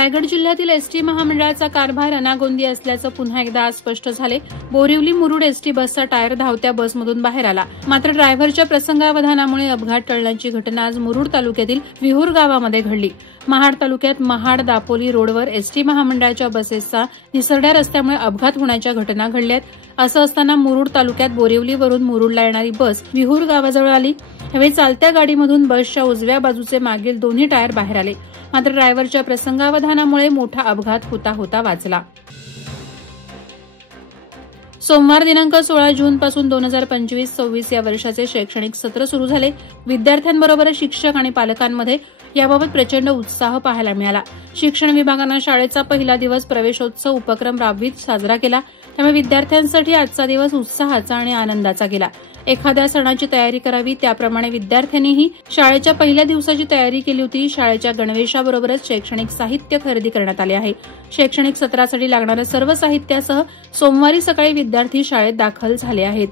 रायगड जिल्ह्यातील एसटी महामंडळाचा कारभार अनागोंदी असल्याचं पुन्हा एकदा आज स्पष्ट झाले। बोरिवली मुरुड एसटी बसचा टायर धावत्या बसमधून बाहेर आला, मात्र ड्रायव्हरच्या प्रसंगावधानामुळे अपघात टळण्याची घटना आज मुरुड तालुक्यातील विहूर गावामध्ये घडली। महाड तालुक्यात महाड दापोली रोडवर एसटी महामंडळाच्या बसेसचा निसरड्या रस्त्यामुळे अपघात होण्याच्या घटना घडल्यात। असं असताना मुरुड तालुक्यात बोरिवलीवरून मुरुडला येणारी बस विहूर गावाजवळ आली। यावेळी चालत्या गाडीमधून बसच्या उजव्या बाजूचे मागील दोन्ही टायर बाहेर आले, मात्र ड्रायव्हरच्या प्रसंगावधानामुळे मोठा अपघात होता वाचला। सोमवार दिनांक 16 जूनपासून 2025-26 या वर्षाचे शैक्षणिक सत्र सुरू झाले। विद्यार्थ्यांबरोबरच शिक्षक आणि पालकांमध्ये याबाबत प्रचंड उत्साह पाहायला मिळाला। शिक्षण विभागानं शाळेचा पहिला दिवस प्रवेशोत्सव उपक्रम राबवीत साजरा केला, त्यामुळे विद्यार्थ्यांसाठी आजचा दिवस उत्साहाचा आणि आनंदाचा गेला। एखाद्या सणाची तयारी करावी त्याप्रमाणे विद्यार्थ्यांनीही शाळेच्या पहिल्या दिवसाची तयारी केली होती। शाळेच्या गणवेशाबरोबरच शैक्षणिक साहित्य खरेदी करण्यात आले आहे। शैक्षणिक सत्रासाठी लागणारं सर्व साहित्यासह सोमवारी सकाळी विद्यार्थी शाळेत दाखल झाले आहेत।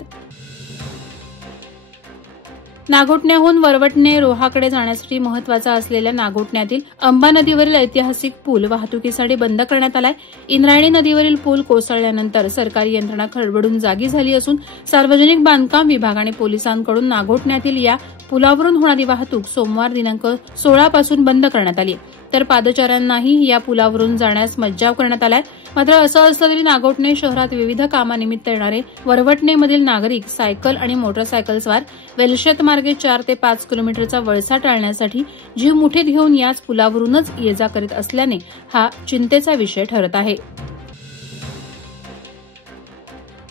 नागोठण्याहून वरवटणे रोहाकडे जाण्यासाठी महत्वाचा असलेल्या नागोठण्यातील अंबा नदीवरील ऐतिहासिक पूल वाहतुकीसाठी बंद करण्यात आलाय। इंद्रायणी नदीवरील पूल कोसळल्यानंतर सरकारी यंत्रणा खडबडून जागी झाली असून सार्वजनिक बांधकाम विभाग आणि पोलिसांकडून नागोठण्यातील या पुलावरून होणारी वाहतूक सोमवार दिनांक 16 पासून बंद करण्यात आली, तर पादचाऱ्यांनाही या पुलावरून जाण्यास मज्जाव करण्यात आलाय। मात्र असं असलं तरी नागोठणे शहरात विविध कामानिमित्त येणारे वरवटणेमधील नागरिक सायकल आणि मोटरसायकलस्वार वेलशेत मार्गे 4 ते 5 किलोमीटरचा वळसा टाळण्यासाठी जीव मुठीत घेऊन याच पुलावरूनच ये जा करीत असल्याने हा चिंतेचा विषय ठरत आहे।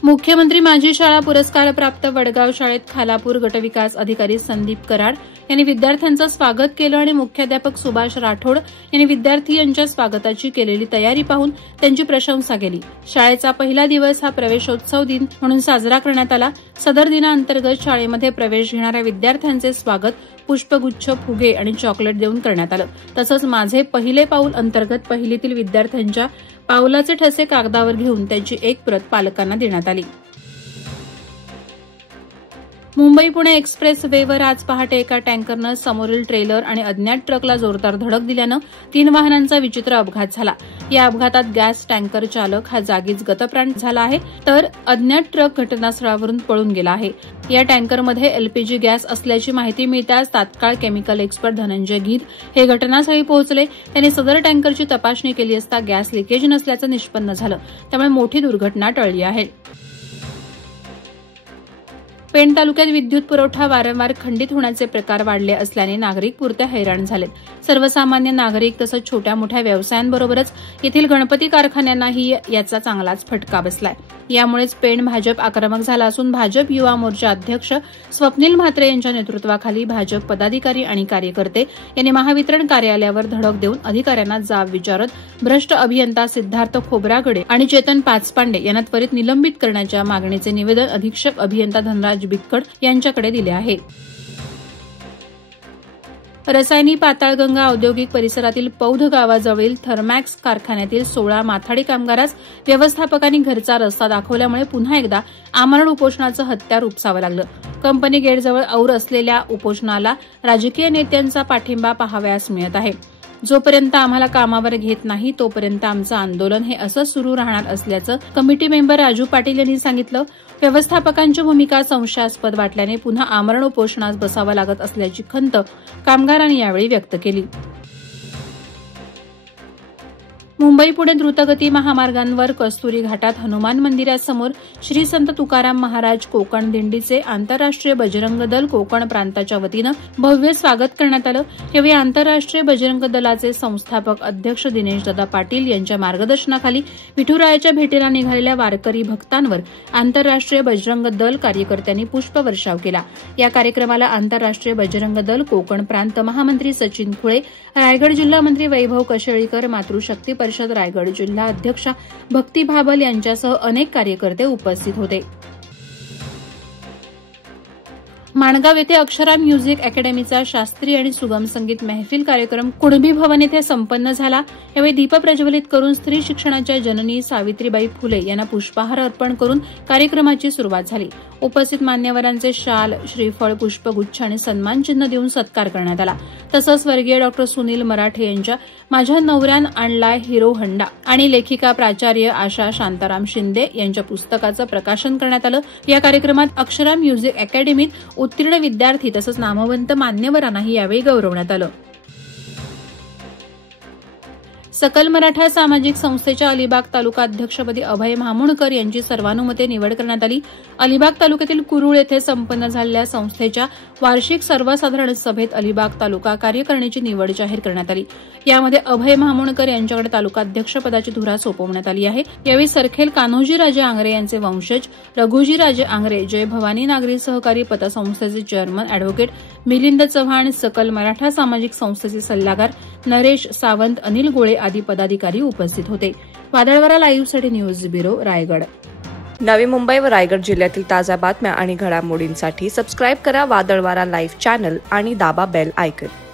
मुख्यमंत्री माझी शाळा पुरस्कार प्राप्त वडगाव शाळेत खालापूर गटविकास अधिकारी संदीप कराड यांनी विद्यार्थ्यांचं स्वागत केलं आणि मुख्याध्यापक सुभाष राठोड यांनी विद्यार्थी यांच्या स्वागताची केलेली तयारी पाहून त्यांची प्रशंसा केली। शाळेचा पहिला दिवस हा प्रवेशोत्सव दिन म्हणून साजरा करण्यात आला। सदर दिनाअंतर्गत शाळेमध्ये प्रवेश घेणाऱ्या विद्यार्थ्यांचे स्वागत पुष्पगुच्छ, फुगे आणि चॉकलेट देऊन करण्यात आलं। तसंच माझे पहिले पाऊल अंतर्गत पहिलीतील विद्यार्थ्यांच्या पावलाचे ठसे कागदावर घेऊन त्यांची एक प्रत पालकांना देण्यात आली। मुंबई पुणे एक्सप्रेस वेवर आज पहाटे एका टँकरनं समोरील ट्रेलर आणि अज्ञात ट्रकला जोरदार धडक दिल्यानं 3 वाहनांचा विचित्र अपघात झाला। या अपघातात गॅस टँकर चालक हा जागीच गतप्राण झाला आहे, तर अज्ञात ट्रक घटनास्थळावरून पळून गेला आहे। या टँकरमध्ये एलपीजी गॅस असल्याची माहिती मिळताच तात्काळ केमिकल एक्सपर्ट धनंजय गीत हे घटनास्थळी पोहोचले। त्यांनी सदर टँकरची तपासणी केली असता गॅस लिकेज नसल्याचं निष्पन्न झालं, त्यामुळे मोठी दुर्घटना टळली आहे। पेण तालुक्यात विद्युत पुरवठा वारंवार खंडित होण्याचे प्रकार वाढले असल्याने नागरिक पुरते हैराण झालेत। सर्वसामान्य नागरिक तसंच छोट्या मोठ्या व्यवसायांबरोबरच येथील गणपती कारखान्यांनाही याचा चांगलाच फटका बसलाय। यामुळेच पेण भाजप आक्रमक झाला असून भाजप युवा मोर्चा अध्यक्ष स्वप्नील म्हात्रे यांच्या नेतृत्वाखाली भाजप पदाधिकारी आणि कार्यकर्ते यांनी महावितरण कार्यालयावर धडक देऊन अधिकाऱ्यांना जाब विचारत भ्रष्ट अभियंता सिद्धार्थ खोब्रागडे आणि चेतन पाचपांडे यांना त्वरित निलंबित करण्याच्या मागणीचे निवेदन अधीक्षक अभियंता धनराज बिक्कड यांच्याकडे दिले आहे। रसायनी पाताळगंगा औद्योगिक परिसरातील पौध गावाजवळील थर्मॅक्स कारखान्यातील 16 माथाडी कामगारास व्यवस्थापकांनी घरचा रस्ता दाखवल्यामुळे पुन्हा एकदा आमरण उपोषणाचं हत्यार उपसावं लागलं। कंपनी गेटजवळ और असलेल्या उपोषणाला राजकीय नेत्यांचा पाठिंबा पाहावयास मिळत आहे। जोपर्यंत आम्हाला कामावर घेत नाही तोपर्यंत आमचं आंदोलन हे असं सुरू राहणार असल्याचं कमिटी मेंबर राजू पाटील यांनी सांगितलं। व्यवस्थापकांची भूमिका संशयास्पद वाटल्याने पुन्हा आमरण उपोषणास बसावं लागत असल्याची खंत कामगारांनी यावेळी व्यक्त केली। मुंबई पुणे द्रुतगती महामार्गांवर कस्तुरी घाटात हनुमान मंदिरासमोर श्री संत तुकाराम महाराज कोकण दिंडीचे आंतरराष्ट्रीय बजरंग दल कोकण प्रांताच्या वतीनं भव्य स्वागत करण्यात आलं। यावेळी आंतरराष्ट्रीय बजरंग दलाचे संस्थापक अध्यक्ष दिनेशदादा पाटील यांच्या मार्गदर्शनाखाली विठुरायाच्या भेटीला निघालेल्या वारकरी भक्तांवर आंतरराष्ट्रीय बजरंग दल कार्यकर्त्यांनी पुष्पवर्षाव केला। या कार्यक्रमाला आंतरराष्ट्रीय बजरंग दल कोकण प्रांत महामंत्री सचिन खुळे, रायगड जिल्हा मंत्री वैभव कशेळीकर, मातृशक्ती परिषद रायगड जिल्हा अध्यक्षा भक्ती भाबल यांच्यासह अनेक कार्यकर्ते उपस्थित होते। माणगाव येथे अक्षरा म्युझिक अकॅडमीचा शास्त्रीय आणि सुगम संगीत महफिल कार्यक्रम कुणबी भवन येथे संपन्न झाला। यावेळी दीप प्रज्वलित करून स्त्री शिक्षणाच्या जननी सावित्रीबाई फुले यांना पुष्पहार अर्पण करून कार्यक्रमाची सुरुवात झाली। उपस्थित मान्यवरांचे शाल, श्रीफळ, पुष्पगुच्छ आणि सन्मानचिन्ह देऊन सत्कार करण्यात आला। तसंच स्वर्गीय डॉ. सुनील मराठे यांच्या माझ्या नवऱ्यान आणलाय हिरो हंडा आणि लेखिका प्राचार्य आशा शांताराम शिंदे यांच्या पुस्तकाचं प्रकाशन करण्यात आलं। या कार्यक्रमात अक्षरा म्युझिक अकॅडमीत उत्तीर्ण विद्यार्थी तसंच नामवंत मान्यवरांनाही यावेळी गौरवण्यात आलं। सकल मराठा सामाजिक संस्थेच्या अलिबाग तालुका अध्यक्षपदी अभय म्हामुणकर यांची सर्वानुमते निवड करण्यात आली। अलिबाग तालुक्यातील कुरुळ येथे संपन्न झालेल्या संस्थेच्या वार्षिक सर्वसाधारण सभेत अलिबाग तालुका कार्यकारिणीची निवड जाहीर करण्यात आली। यामध्ये अभय म्हामुणकर यांच्याकडे तालुकाध्यक्षपदाची धुरा सोपवण्यात आली आहे। यावेळी सरखेल कान्होजी राजे आंग्रे यांचे वंशज रघुजी राजे आंग्रे, जय भवानी नागरी सहकारी पतसंस्थेचे चेअरमन अॅडव्होकेट मिलिंद चव्हाण, सकल मराठा सामाजिक संस्थेचे सल्लागार नरेश सावंत, अनिल गोळे आदी पदाधिकारी उपस्थित होते। वादळवारा लाईव्हसाठी न्यूज ब्युरो, रायगड। नवी मुंबई व रायगड जिल्ह्यातील ताज्या बातम्या आणि घडामोडींसाठी सबस्क्राईब करा वादळवारा लाईव्ह चॅनल आणि दाबा बेल आयकॉन।